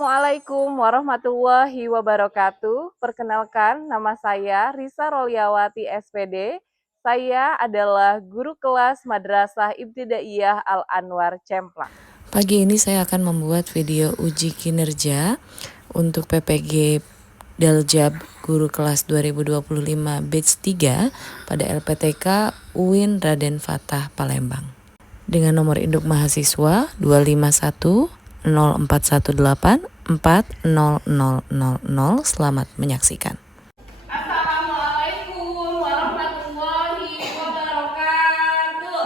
Assalamualaikum warahmatullahi wabarakatuh. Perkenalkan, nama saya Risa Rolyawati SPD. Saya adalah guru kelas Madrasah Ibtidaiyah Al-Anwar Cemplang. Pagi ini saya akan membuat video uji kinerja untuk PPG Daljab Guru Kelas 2025 Batch 3 pada LPTK UIN Raden Fatah Palembang. Dengan nomor induk mahasiswa 251 0418 40000. Selamat menyaksikan. Assalamualaikum warahmatullahi wabarakatuh.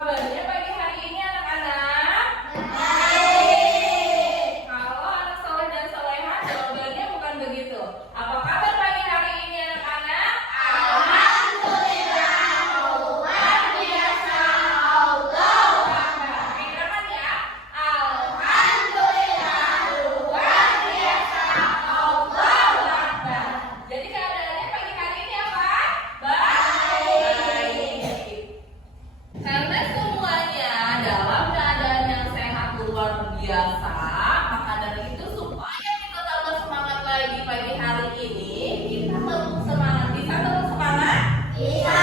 Kabarnya pagi hari ini anak-anak? Baik. Kalau anak soleh dan soleha jawabannya bukan begitu. Apa kabar pagi hari ini anak-anak? Alhamdulillah. Luar biasa. Allahu Akbar. Dengarkan ya. Alhamdulillah. Luar biasa. Allahu Akbar. Jadi keadaannya pagi hari ini apa? Baik. Karena semuanya dalam keadaan yang sehat luar biasa, maka dari itu supaya kita tambah semangat lagi pagi hari ini, kita tetap semangat. Bisa tetap semangat? Bisa.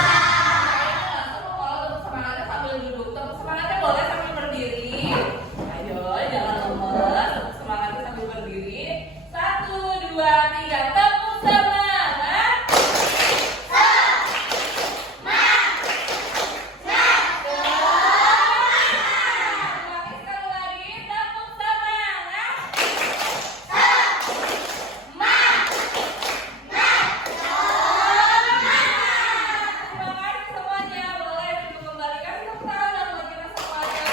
Ayo, kalau tetap semangatnya sambil duduk. Tetap semangatnya boleh sambil berdiri. Ayo, jangan lemes. Tetap semangatnya sambil berdiri. 1, 2, 3. Tepuk semangat. Sekali lagi, tepuk semangat. Terima kasih semuanya. Boleh duduk kembali. Kasih tepuk tangan buat kita semuanya.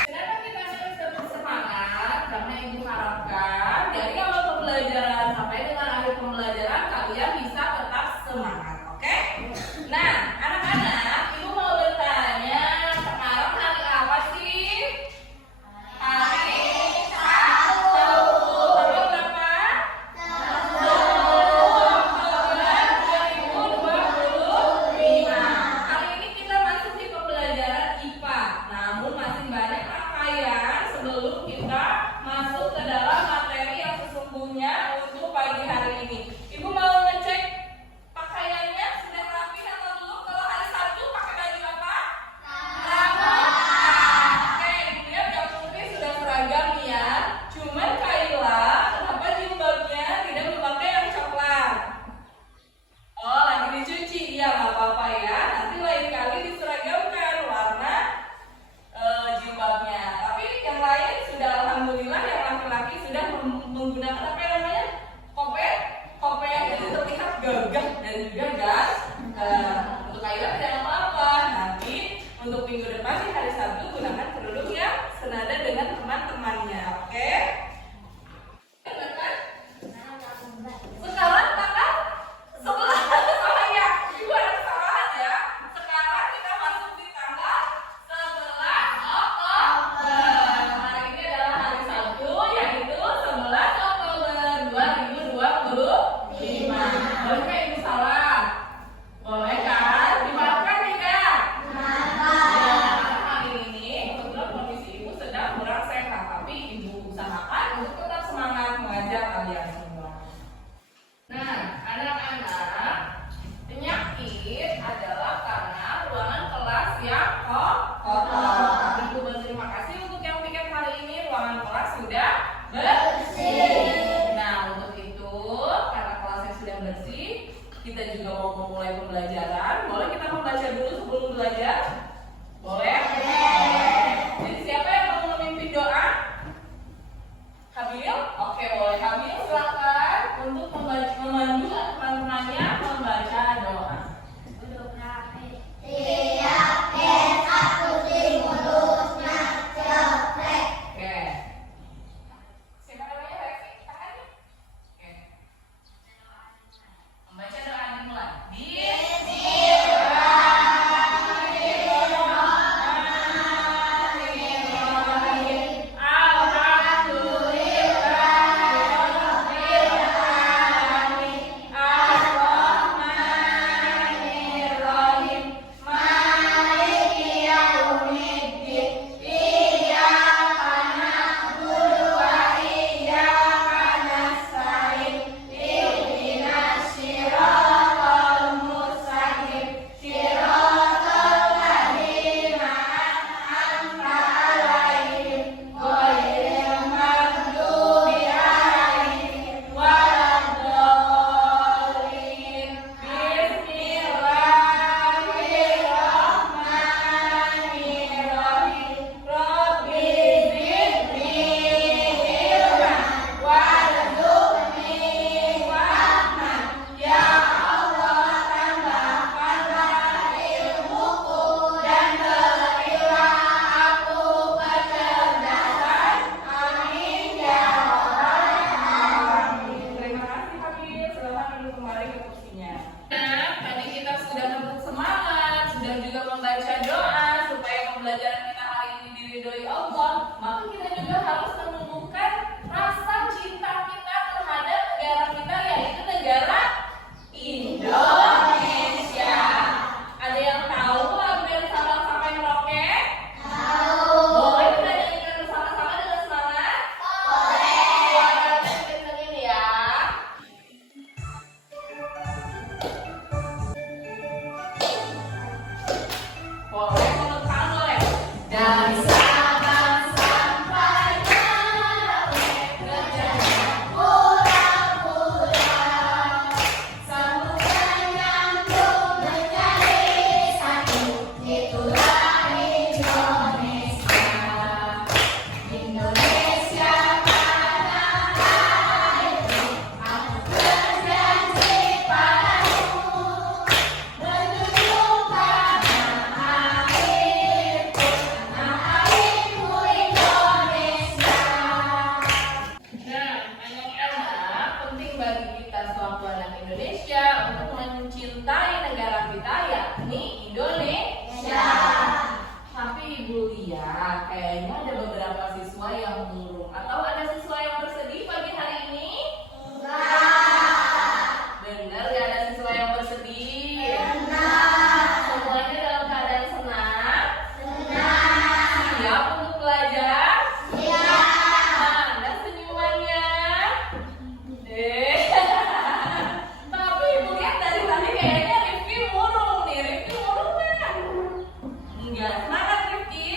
Kenapa kita harus tetap semangat? Karena Ibu harapkan dari awal pembelajaran sampai dengan akhir pembelajaran kalian bisa tetap semangat. Oke? Nah, anak-anak, Ibu mau bertanya, sekarang hari apa sih? Hari Sabtu. Tanggal berapa? 2025. Kali ini kita masuk di pembelajaran IPA. Namun masih banyak rangkaian sebelum kita masuk ke dalam materi yang sesungguhnya untuk pagi hari ini. Ibu mau ngecek pakaiannya sudah rapi atau belum? Kalau hari Sabtu pakai baju apa? Oke, Ibu ya udah mungkin sudah seragam nih ya. Cuman Kaila, kenapa jilbabnya tidak memakai yang coklat? Oh, lagi dicuci. Iya, nggak apa-apa ya. Nanti lain kali diseragamkan warna jilbabnya. Tapi yang lain sudah alhamdulillah, yang laki-laki sudah menggunakan apa yang namanya? Kopiah itu terlihat gagah dan juga gas. Untuk Kaila tidak apa-apa. Nanti untuk minggu depan di hari Sabtu gunakan kerudung yang senada dengan teman-temannya. Oke? Sekarang tanggal 11. Salah ya, Ibu ada kesalahan ya. Sekarang kita masuk di tanggal 11 Oktober. Hari ini adalah hari Sabtu, yaitu 11 Oktober 2025. Boleh Ibu salah? bagi kita selaku anak Indonesia untuk mencintai negara kita, yakni Indonesia. Tapi Ibu lihat, kayaknya ada beberapa siswa yang murung. Atau ada siswa yang bersedih pagi hari ini? Enggak. Benar gak ada siswa yang bersedih? Benar. Semuanya dalam keadaan senang? Senang. Siap untuk belajar? Siap. Mana senyumannya? Tapi Ibu lihat dari tadi kayaknya Rifki murung nih. Rifki murung nggak? Enggak. Semangat Rifki.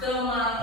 Semangat.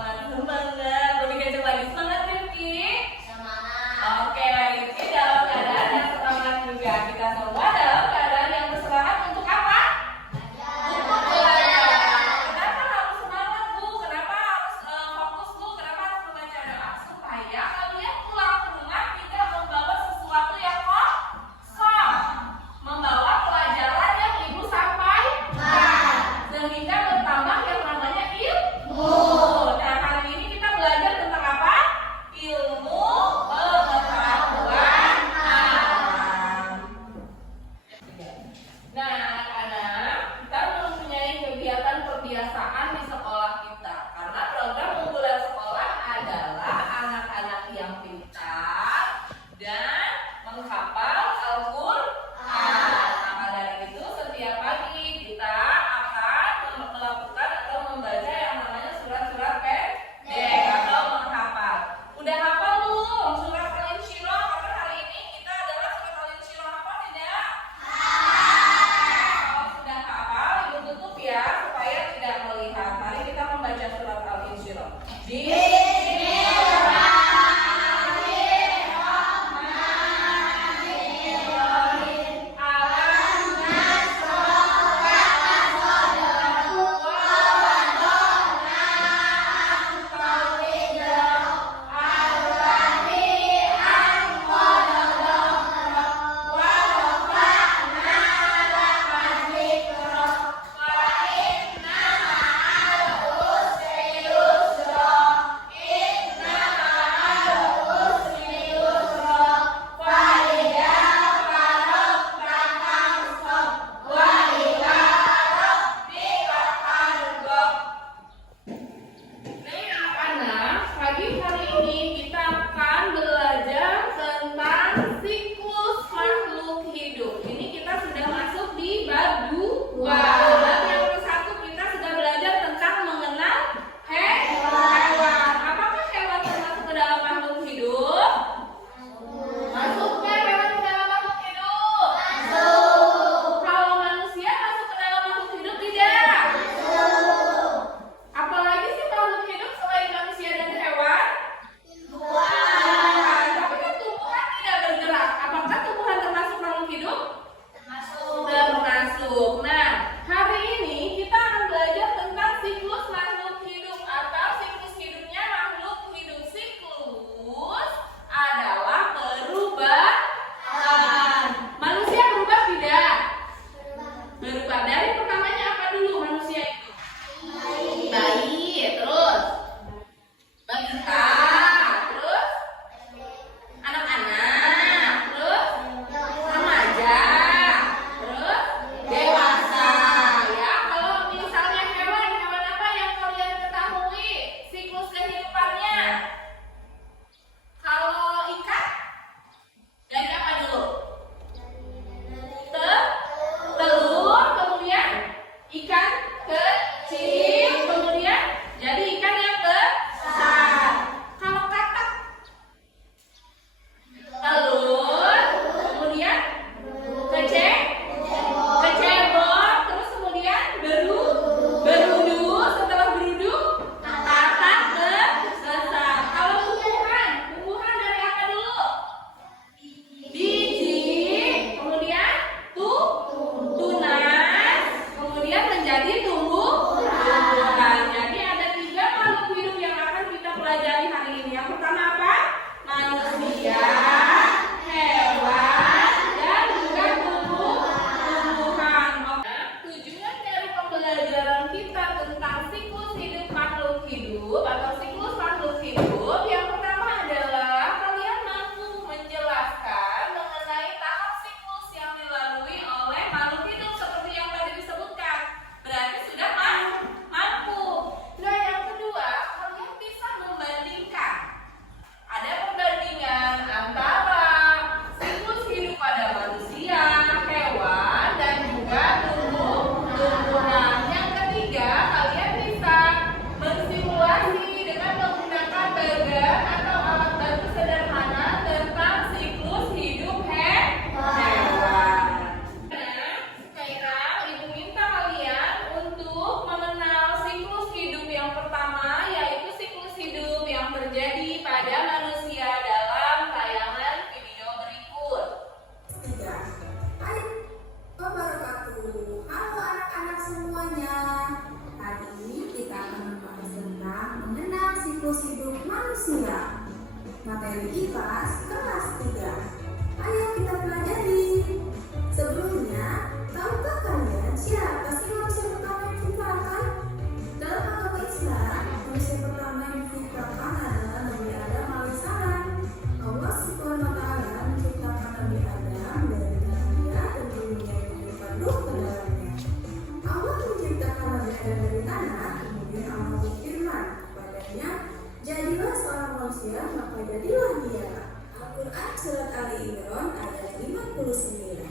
surat Ali Imran ayat 59.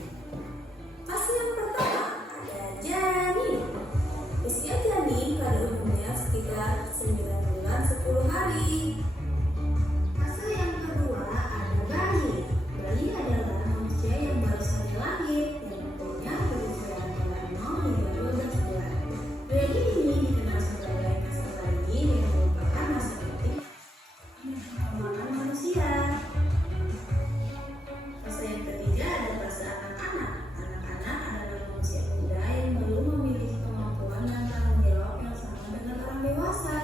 Fase yang pertama ada janin. Usia janin pada umumnya sekitar 9 bulan 10 hari. Fase yang kedua ada bayi. Bayi adalah manusia yang baru saja lahir yang umurnya berusia antara 0 hingga 12 bulan. Bayi ini dikenal sebagai masa bayi yang merupakan masa penting perkembangan manusia. Fase yang ketiga ada fase anak-anak. Anak-anak adalah manusia muda yang belum memiliki kemampuan dan tanggung jawab yang sama dengan orang dewasa.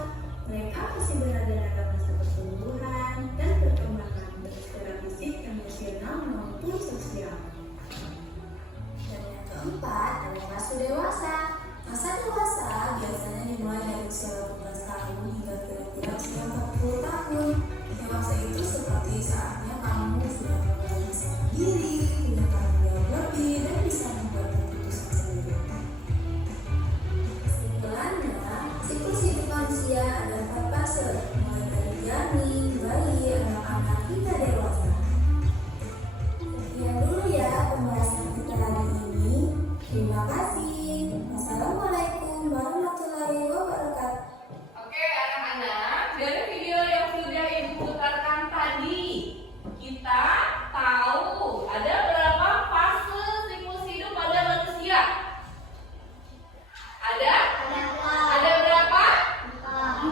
Mereka masih berada dalam masa pertumbuhan dan perkembangan baik secara fisik, emosional maupun sosial. Dan yang keempat ada fase dewasa. Masa dewasa biasanya dimulai dari usia 18 tahun hingga kira-kira usia 40 tahun. Dewasa itu seperti saatnya kamu sudah mulai bisa mandiri, punya tanggung jawab lebih, dan bisa membuat keputusan sendiri. Kesimpulannya, siklus hidup manusia ada 4 fase, mulai dari janin, bayi, anak-anak, hingga dewasa. Sekian dulu ya pembahasan kita hari ini. Terima kasih. Wassalamualaikum warahmatullahi wabarakatuh. Oke anak-anak, dari video yang sudah ibu putarkan tadi, kita tahu ada berapa fase siklus hidup pada manusia? Ada? Ada berapa?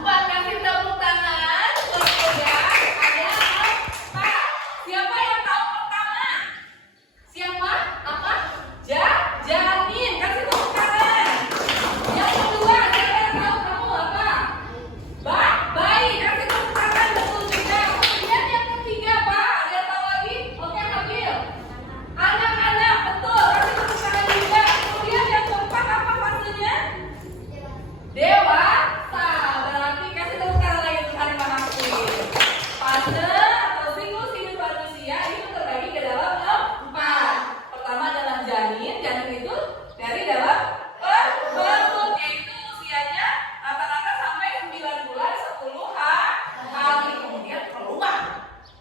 4. Kasih tepuk tangan. Kemudian ada 4. Siapa yang tahu pertama? Siapa? Apa? Janin. Kasih tepuk tangan. Yang kedua, siapa yang tahu kamu apa? Bayi. Kasih tepuk tangan. Betul juga. Kemudian yang ketiga apa? Ada yang tahu lagi? Oke, Habil. Anak-anak, betul. Kasih tepuk tangan juga. Kemudian yang keempat apa fasenya? Dewasa. Berarti kasih tepuk tangan lagi untuk Hari Mahasiswa. Fase atau siklus hidup manusia itu terbagi ke dalam 4. Pertama adalah janin. Janin itu dari dalam perut, yaitu usianya rata-rata sampai 9 bulan 10 hari. Kemudian keluar.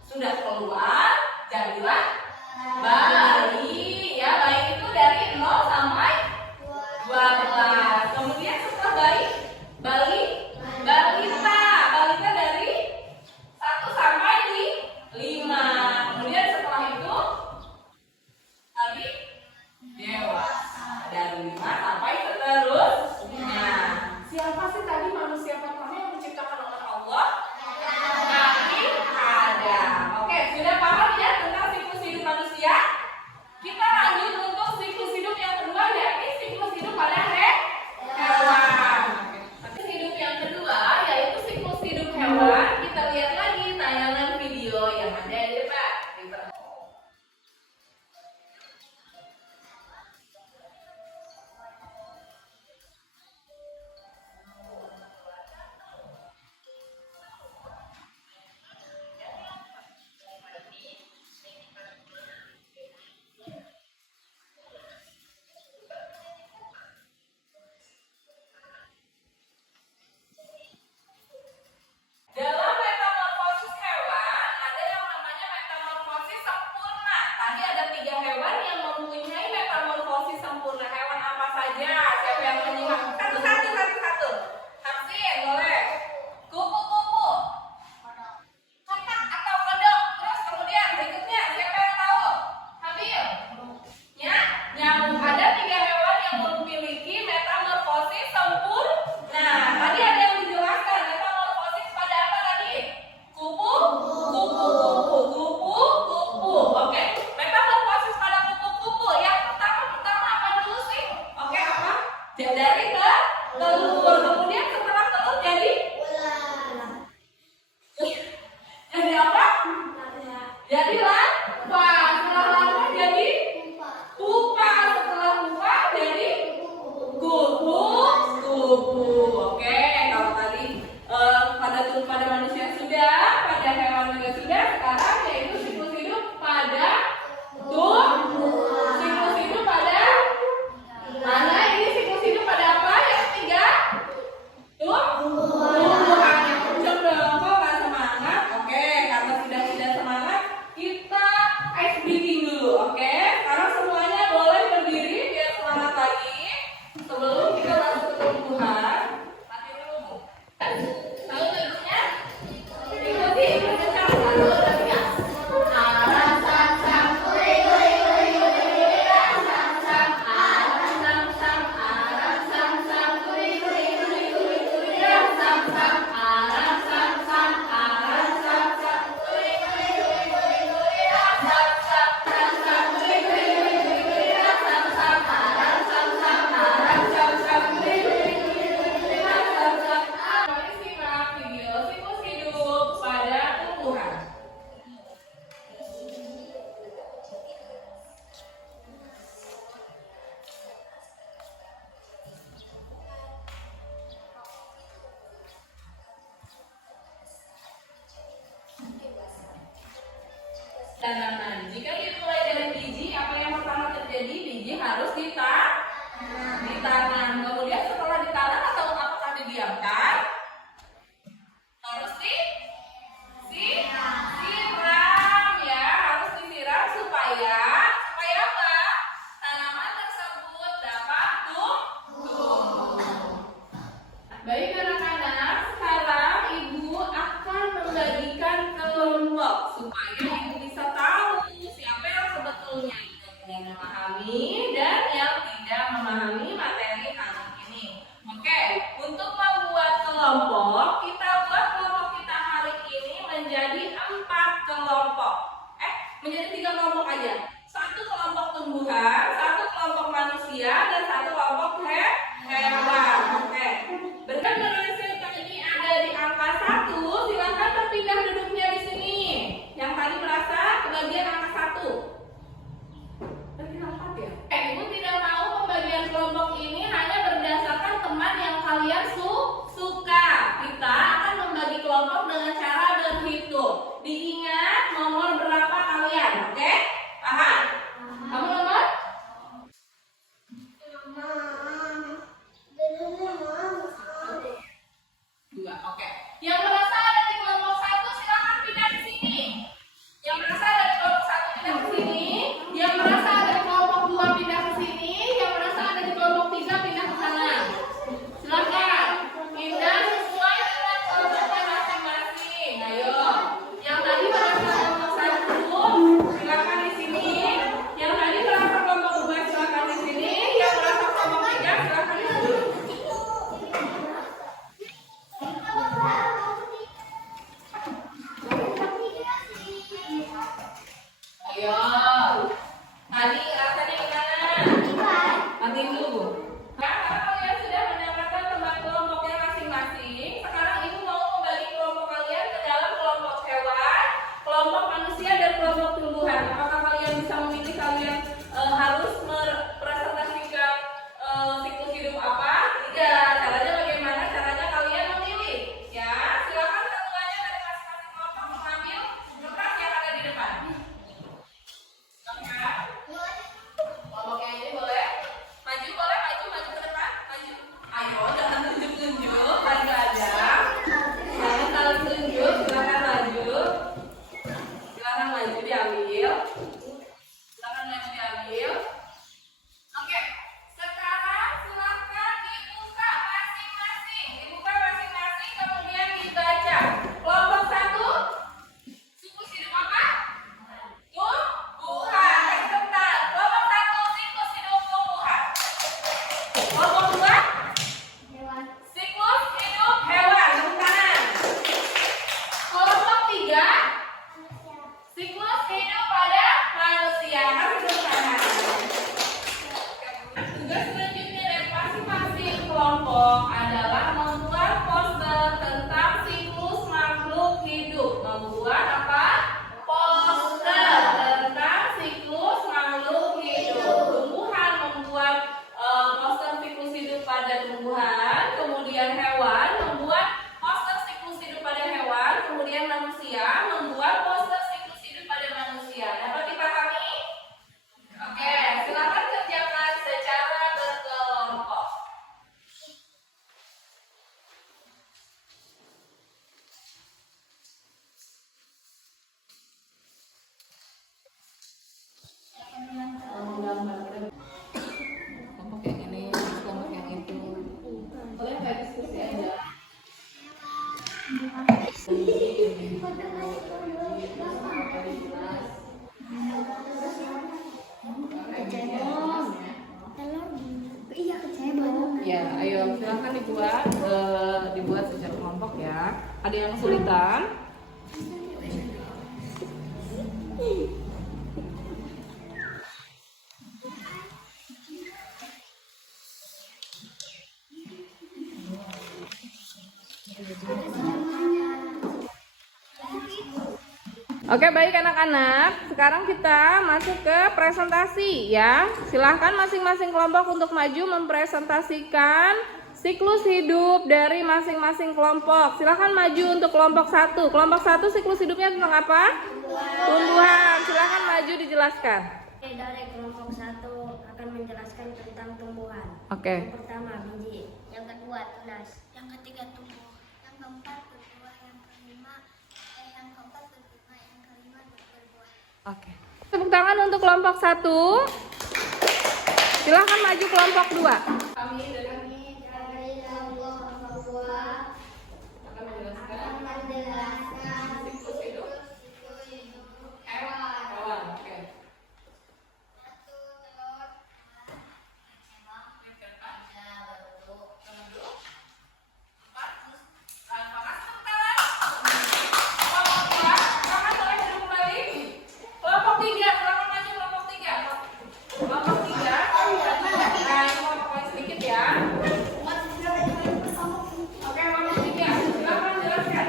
Sudah keluar, jadilah bayi. Ya, bayi itu dari 0 sampai 12. Kemudian setelah balita. Balita dari 1 sampai 5. Kemudian setelah itu tadi dewasa dari 5 sampai seterusnya. Siapa sih tadi manusia pertama yang diciptakan oleh Allah? Nabi Adam. Oke, sudah paham ya tentang siklus hidup manusia? Kita lanjut untuk siklus hidup yang kedua, yakni siklus hidup pada hewan. Siklus hidup yang kedua yaitu siklus hidup hewan. Kita lihat lagi tayangan video yang ada di depan. Dalam metamorfosis hewan ada yang namanya metamorfosis sempurna. Tadi ada 3 hewan yang mempunyai metamorfosis sempurna. Hewan apa saja? Siapa yang menyimak? Satu. Hamsin, boleh. Kupu-kupu. Katak atau kodok. Terus kemudian berikutnya siapa yang tahu? Habil. Ya, nyamuk. Ada 3 hewan yang memiliki metamorfosis sempurna. Tadi ada yang dijelaskan metamorfosis pada apa tadi? Kupu-kupu. Oke. Metamorfosis pada kupu-kupu. Yang pertama apa dulu sih? Oke, apa? harus ditanam. Kemudian setelah ditanam atau apakah didiamkan? Harus disiram ya, harus disiram supaya apa? Tanaman tersebut dapat tumbuh. Baik anak-anak, sekarang ibu akan membagikan kelompok supaya ibu bisa tahu siapa yang sebetulnya yang memahami dan yang tidak memahami materi hari ini. Oke, untuk membuat kelompok, kita buat kelompok kita hari ini menjadi 4 kelompok. Menjadi 3 kelompok aja. 1 kelompok tumbuhan, 1 kelompok manusia, dan 1 kelompok hewan. Oke. Berdasarkan yang ini ada di angka 1, silakan berpindah duduknya di sini. Yang tadi merasa kebagian angka 1. Ibu tidak mau pembagian kelompok ini hanya berdasarkan teman yang kalian suka. Kita akan membagi kelompok dengan cara berhitung. Diingat nomor berapa kalian, oke? Paham? Kamu nomor? Dua, oke. Yang merasa ada di kelompok 1 silakan pindah di sini. Yang merasa ada di kelompok 1 pindah ke sini. Yang merasa ada di kelompok 2 pindah ke sini. Yang merasa ada di kelompok 3 pindah ke sana. Silakan pindah sesuai dengan kelompoknya masing-masing. Ayo. Yang tadi merasa kelompok 1 silakan di sini. Yang tadi merasa kelompok 2 silakan di sini. Yang merasa kelompok 3 silakan di sini. Ayo. Tadi rasanya gimana? Matiin dulu. Karena kalian sudah mendapatkan teman kelompoknya masing-masing, sekarang ibu mau membagi kelompok kalian ke dalam kelompok hewan, kelompok manusia, dan kelompok tumbuhan. Apakah kalian bisa memilih kalian harus merepresentasikan siklus hidup apa? Tidak. Caranya bagaimana? Caranya kalian memilih. Ya, silakan ketuanya dari masing-masing kelompok mengambil kertas yang ada di depan. Kelompok yang ini boleh maju ke depan, maju. Ayo, jangan tunjuk-tunjuk, kadang-kadang. Jangan saling tunjuk, silakan maju. Silakan maju diambil. Oke, sekarang silakan dibuka masing-masing. Kemudian dibaca. Kelompok 1, siklus hidup apa? Tumbuhan. Sebentar. Kelompok 1, siklus hidup tumbuhan. Kelompok 2, siklus hidup hewan. Tepuk tangan. Kelompok 3, siklus hidup pada manusia. Tepuk tangan. Tugas selanjutnya dari masing-masing kelompok adalah membuat poster tentang siklus makhluk hidup. Membuat apa? Poster tentang siklus makhluk hidup. Tumbuhan membuat poster siklus hidup pada tumbuhan, kemudian hewan membuat poster siklus hidup pada hewan, kemudian manusia membuat poster siklus hidup pada manusia. Dapat dipahami? Oke, silakan kerjakan secara berkelompok. Kelompok yang ini, kelompok yang itu. Boleh nggak diskusi aja? Ya, ayo silakan dibuat secara kelompok ya. Ada yang kesulitan? Oke, baik anak-anak. Sekarang kita masuk ke presentasi ya. Silahkan masing-masing kelompok untuk maju mempresentasikan siklus hidup dari masing-masing kelompok. Silahkan maju untuk kelompok 1. Kelompok 1 siklus hidupnya tentang apa? Tumbuhan. Silahkan maju dijelaskan. Dari kelompok 1 akan menjelaskan tentang tumbuhan. Oke. Yang pertama biji, Yang kedua tunas. yang ketiga tumbuh, Yang keempat berbuah. Yang keempat berbuah. Yang kelima berbuah. Oke. Tepuk tangan untuk kelompok 1. Silahkan maju kelompok 2. Kami Dari kelompok 2 akan menjelaskan akan menjelaskan siklus hidup hewan. Oke. satu telur. Kelompok 3, silakan maju kelompok 3. Kelompok 3. Nah, kelompok paling sedikit ya. Oke, kelompok 3. Silakan jelaskan.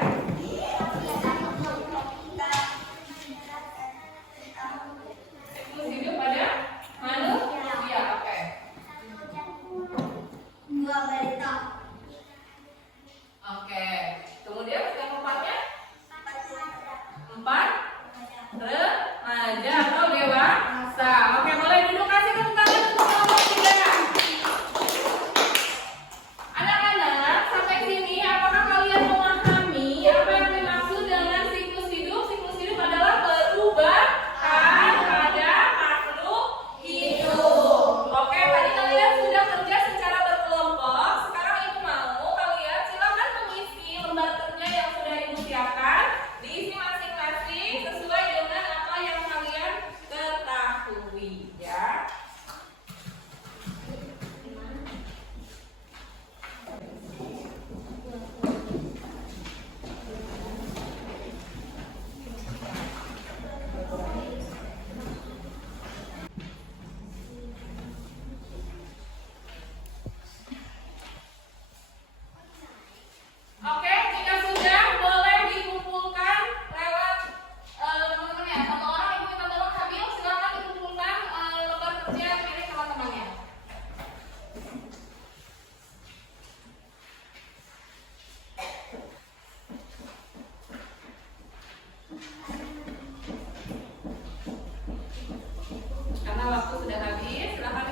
Siklus hidup pada manusia. Oke. Dua balita. Oke. Kemudian yang keempatnya 4 remaja atau dewasa. Oke, boleh duduk, kasih tepuk tangan untuk kelompok 3. Anak-anak, sampai sini apakah kalian memahami apa yang dimaksud dengan siklus hidup? Siklus hidup adalah perubahan pada makhluk hidup. Oke, tadi kalian sudah kerja secara berkelompok. Sekarang ibu mau kalian silakan mengisi lembar kerja yang sudah ibu siapkan. Diisi masing-masing sesuai dengan apa yang kalian ketahui ya. Oke, jika sudah boleh dikumpulkan lewat teman-teman ya. Satu orang ibu minta tolong Habil, silakan dikumpulkan lembar kerja milik teman-temannya. Karena waktu sudah habis, silakan